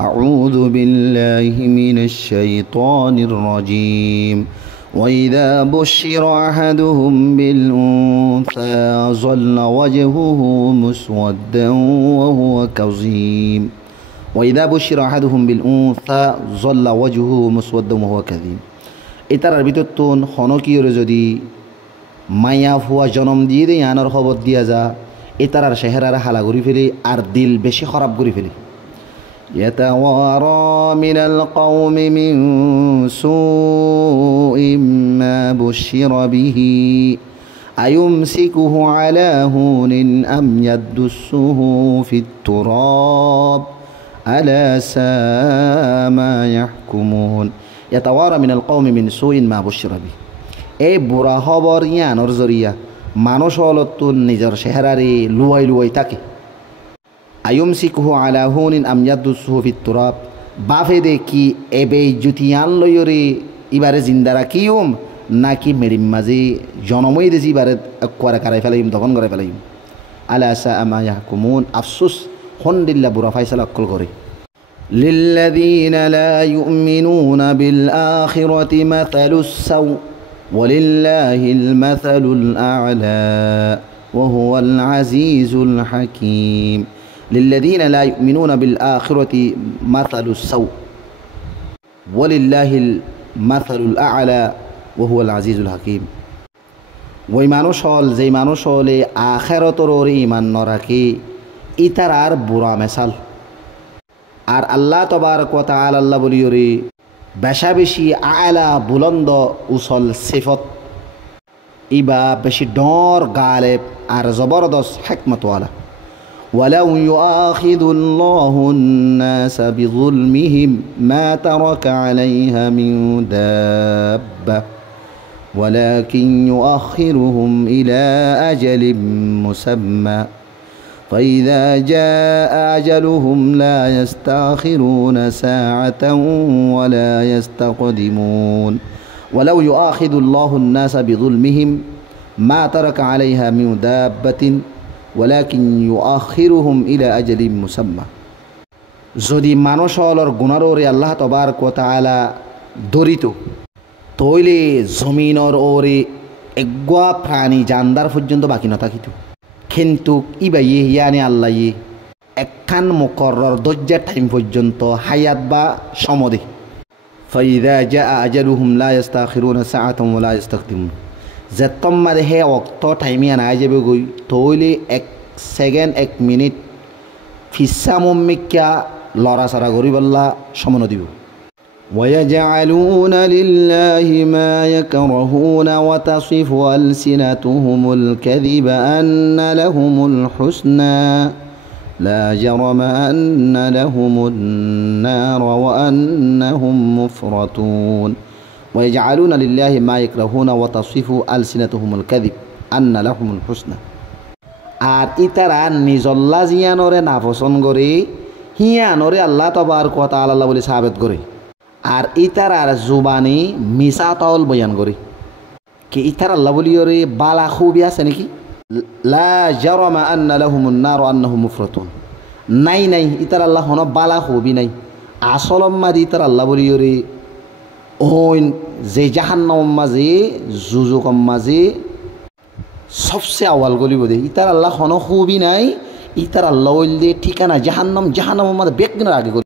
أعوذ بالله من الشيطان الرجيم وإذا بشر أحدهم بالأنثى ظل وجهه مسودا وهو كظيم وإذا بشر أحدهم بالأنثى ظل وجهه مسودا وهو كظيم এটার ভিতর তো হনকিয়র যদি মায়া ফুয়া জন্ম দিয়ে দেয় আনার খবর দিয়া যা এটার চেহারার হালা ঘুরি ফেলি আর দিল বেশি খারাপ ঘুরি ফেলি يتوارى من القوم من سوء ما بشر به أيمسكه على هون أم يدسه في التراب ألا ساء ما يحكمون يتوارى من القوم من سوء ما بشر به এই বুড়া খবর ইয়ানোর জরিয়া মানুষ হলতো নিজের চেহারারে লুয়াই লুয়াই থাকে আয়ুমসিকুহু আলা হুনিন আম ইয়াদুসুহু ফিত তুরাব বাফে দেখি এবে জুতিয়ান লয়রে ইবারে জিন্দা রাখিউম নাকি মেরিম মাঝে জনমই দেছি ইবারে একবারে কারাই ফেলাইম দফন করে ফেলাইম আলা সাআ মা ইয়াহকুমুন আফসোস হন্দিল্লা বুড়া ফায়সালা অক্কল করে লিল্লাযীনা লা ইউমিনুনা বিল আখিরাতি মাসালুস সাউ ওয়ালিল্লাহিল মাসালুল আ'লা ওয়া হুয়াল আজিজুল হাকীম للذين لا يؤمنون بالآخرة مثل السوء ولله المثل الأعلى وهو العزيز الحكيم ওই মানুষ হল যেই মানুষ হলে আখিরাতের ওরে ঈমান ন রাখে ইতার আর বুড়া মেসাল আর আল্লাহ তাবারক ওয়া তাআলা আল্লাহ বলিওরে বেশা বেশি আলা বুলন্দ উসল সিফত ইবা বেশি ডর গালেব আর জবরদস্ত হিকমত ওয়ালা ولو يؤاخذ الله الناس بظلمهم ما ترك عليها من دابة ولكن يؤخرهم إلى أجل مسمى فإذا جاء أجلهم لا يستأخرون ساعة ولا يستقدمون ولو يؤاخذ الله الناس بظلمهم ما ترك عليها من دابة ولكن يؤخرهم إلى أجل مسمى যদি মানুষ হলর গুনার ওরে আল্লাহ তাবারক ওয়া তাআলা দরিত তইলে জমিনর ওরে একগা প্রাণী জানদার পর্যন্ত বাকি না থাকিত কিন্তু ইবাইয়ে ইয়ানি আল্লাহ একখান মুকরর দজ্জা টাইম পর্যন্ত হায়াত বা সমদে ফাইদা জাআ আজালুহুম লা ইস্তাখিরুনা সাআতান ওয়া লা ইস্তাকদিমুন যেতম মারে হে অক্ত টাইমিয়া নাই যাবে গই তইলে এক সেকেন্ড এক মিনিট ফিসা মুমিক্কা লড়াছাড়া করি বল্লা সমন দিব ويجعلون لله ما يكرهون وتصف ألسنتهم الكذب أن لهم الحسنى لا جرم أن لهم النار وأنهم مفرطون ويجعلون لله ما يكرهون وتصف ألسنتهم الكذب أن لهم الحسنى আর ইতারা নিজল্লা জিয়ানরে নাপসন্দ করে হিয়ানরে আল্লাহ তাবারক ওয়া তাআলা বলে সাবেত করে আর ইতারার জুবানি মিসা তাওল বয়ান করে কি ইতার আল্লাহ বলিওরে বালা খুবই আছে নাকি লা জারামা আন্না লাহুমুন নার আন্নাহুম মুফরাতুন নাই নাই ইতার আল্লাহ হন বালা খুবই নাই আসলম মাদি ইতার আল্লাহ বলিওরে ওইন যে জাহান্নাম মাঝে জুজুকম মাঝে সবচেয়ে আওয়াল গলিব দে ইতার আল্লাহ হন খুবই নাই ইতার আল্লাহ বললে ঠিকানা জাহান্নাম জাহান্নামের মাঝে বেগ দিনের আগে